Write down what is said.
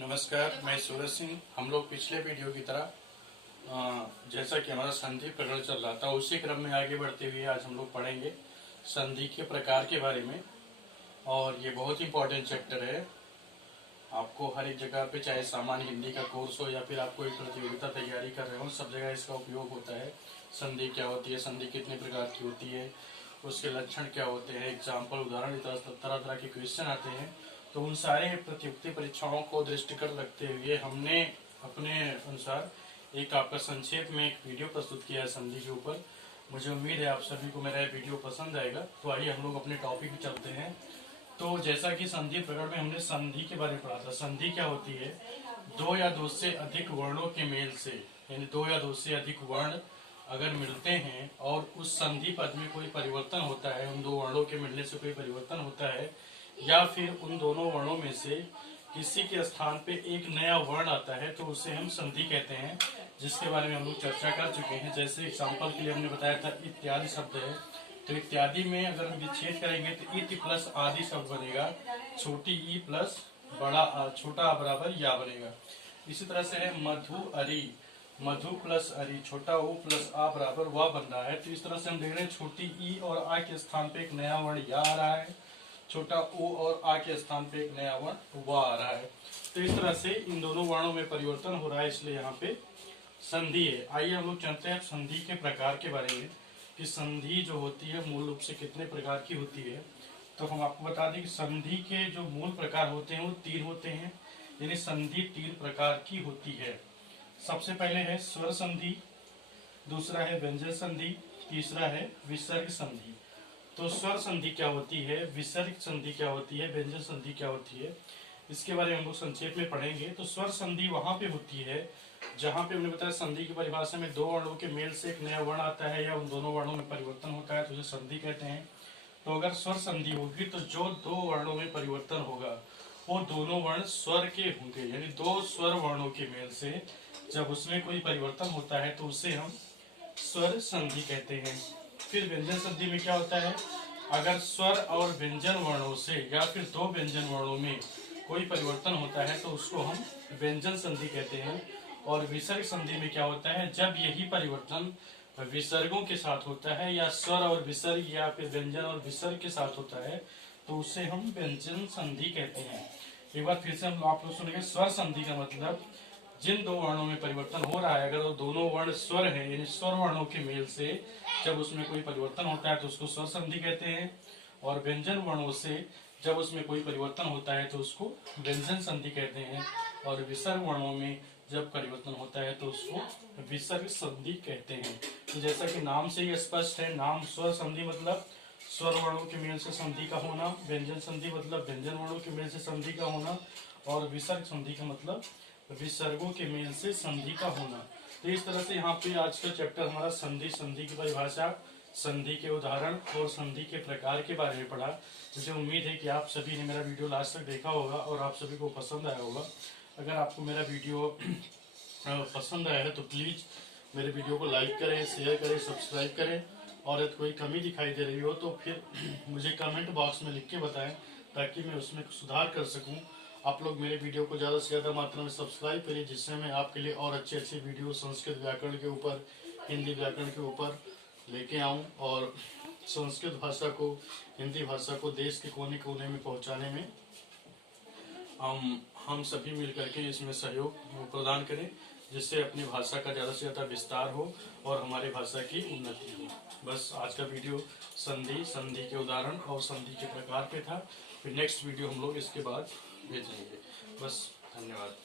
नमस्कार, मैं सूरज सिंह। हम लोग पिछले वीडियो की तरह जैसा कि हमारा संधि प्रकरण चल रहा था उसी क्रम में आगे बढ़ते हुए आज हम लोग पढ़ेंगे संधि के प्रकार के बारे में। और ये बहुत इंपॉर्टेंट चैप्टर है। आपको हर एक जगह पे, चाहे सामान्य हिंदी का कोर्स हो या फिर आप कोई प्रतियोगिता तैयारी कर रहे हो, सब जगह इसका उपयोग होता है। संधि क्या होती है, संधि कितने प्रकार की होती है, उसके लक्षण क्या होते हैं, एग्जाम्पल, उदाहरण, तरह तरह के क्वेश्चन आते हैं। तो उन सारे प्रतियोगिता परीक्षाओं को दृष्टिगत रखते हुए हमने अपने अनुसार एक आपका संक्षेप में एक वीडियो प्रस्तुत किया है संधि के ऊपर। मुझे उम्मीद है आप सभी को मेरा वीडियो पसंद आएगा। तो आइए हम लोग अपने टॉपिक पे चलते हैं। तो जैसा कि संधि प्रकरण में हमने संधि के बारे में पढ़ा था। संधि क्या होती है? दो या दो से अधिक वर्णों के मेल से, यानी दो या दो से अधिक वर्ण अगर मिलते हैं और उस संधि पद में कोई परिवर्तन होता है, उन दो वर्णों के मिलने से कोई परिवर्तन होता है, या फिर उन दोनों वर्णों में से किसी के स्थान पे एक नया वर्ण आता है, तो उसे हम संधि कहते हैं, जिसके बारे में हम लोग चर्चा कर चुके हैं। जैसे एग्जाम्पल के लिए हमने बताया था इत्यादि शब्द है, तो इत्यादि में अगर हम विच्छेद करेंगे तो इति प्लस आदि शब्द बनेगा, छोटी ई प्लस बड़ा आ, छोटा आ बराबर या बनेगा। इसी तरह से है मधु अरी, मधु प्लस अरी, छोटा ओ प्लस आ बराबर वा बन रहा है। तो इस तरह से हम देख रहे हैं छोटी ई और आ के स्थान पे एक नया वर्ण या आ रहा है, छोटा ओ और आ के स्थान पे एक नया वर्ण वा आ रहा है। तो इस तरह से इन दोनों वर्णों में परिवर्तन हो रहा है, इसलिए यहाँ पे संधि है। आइए हम लोग चलते हैं संधि के प्रकार के बारे में कि संधि जो होती है मूल रूप से कितने प्रकार की होती है। तो हम आपको बता दें कि संधि के जो मूल प्रकार होते हैं वो तीन होते हैं, यानी संधि तीन प्रकार की होती है। सबसे पहले है स्वर संधि, दूसरा है व्यंजन संधि, तीसरा है विसर्ग संधि। तो स्वर संधि क्या होती है, विसर्ग संधि क्या होती है, व्यंजन संधि क्या होती है, इसके बारे में हम लोग संक्षेप में पढ़ेंगे। तो स्वर संधि वहां पे होती है जहां पे हमने बताया संधि की परिभाषा में दो वर्णों के मेल से एक नया वर्ण आता है या उन दोनों वर्णों में परिवर्तन होता है, तो उसे संधि कहते हैं। तो अगर स्वर संधि होगी तो जो दो वर्णों में परिवर्तन होगा वो दोनों वर्ण स्वर के होंगे, यानी दो स्वर वर्णों के मेल से जब उसमें कोई परिवर्तन होता है तो उसे हम स्वर संधि कहते हैं। फिर व्यंजन संधि में क्या होता है, अगर स्वर और व्यंजन वर्णों से या फिर दो व्यंजन वर्णों में कोई परिवर्तन होता है तो उसको हम व्यंजन संधि कहते हैं। और विसर्ग संधि में क्या होता है, जब यही परिवर्तन विसर्गों के साथ होता है या स्वर और विसर्ग या फिर व्यंजन और विसर्ग के साथ होता है तो उसे हम व्यंजन संधि कहते हैं। एक बार फिर से हम आप लोग सुनेंगे। स्वर संधि का मतलब जिन दो वर्णों में परिवर्तन हो रहा है, अगर वो दोनों वर्ण स्वर है यानी स्वर वर्णों के मेल से जब उसमें कोई परिवर्तन होता है तो उसको स्वर संधि कहते हैं। और व्यंजन वर्णों से जब उसमें कोई परिवर्तन होता है तो उसको व्यंजन संधि कहते हैं। और विसर्ग वर्णों में जब परिवर्तन होता है तो उसको विसर्ग संधि कहते हैं। तो जैसा कि नाम से ही स्पष्ट है, नाम स्वर संधि मतलब स्वर वर्णों के मेल से संधि का होना, व्यंजन संधि मतलब व्यंजन वर्णों के मेल से संधि का होना, और विसर्ग संधि का मतलब विसर्गों के मेल से संधि का होना। तो इस तरह से यहाँ पे आज का चैप्टर हमारा संधि, संधि की परिभाषा, संधि के उदाहरण और संधि के प्रकार के बारे में पढ़ा। मुझे उम्मीद है कि आप सभी ने मेरा वीडियो लास्ट तक देखा होगा और आप सभी को पसंद आया होगा। अगर आपको मेरा वीडियो पसंद आया है तो प्लीज़ मेरे वीडियो को लाइक करें, शेयर करें, सब्सक्राइब करें। और यदि कोई कमी दिखाई दे रही हो तो फिर मुझे कमेंट बॉक्स में लिख के बताएं ताकि मैं उसमें सुधार कर सकूं। आप लोग मेरे वीडियो को ज़्यादा से ज़्यादा मात्रा में सब्सक्राइब करिए, जिससे मैं आपके लिए और अच्छे अच्छे वीडियो संस्कृत व्याकरण के ऊपर, हिंदी व्याकरण के ऊपर लेके आऊं और संस्कृत भाषा को, हिंदी भाषा को देश के कोने कोने में पहुंचाने में हम सभी मिल करके इसमें सहयोग प्रदान करें, जिससे अपनी भाषा का ज़्यादा से ज़्यादा विस्तार हो और हमारी भाषा की उन्नति हो। बस आज का वीडियो संधि, संधि के उदाहरण और संधि के प्रकार पे था। फिर नेक्स्ट वीडियो हम लोग इसके बाद भेजेंगे। बस, धन्यवाद।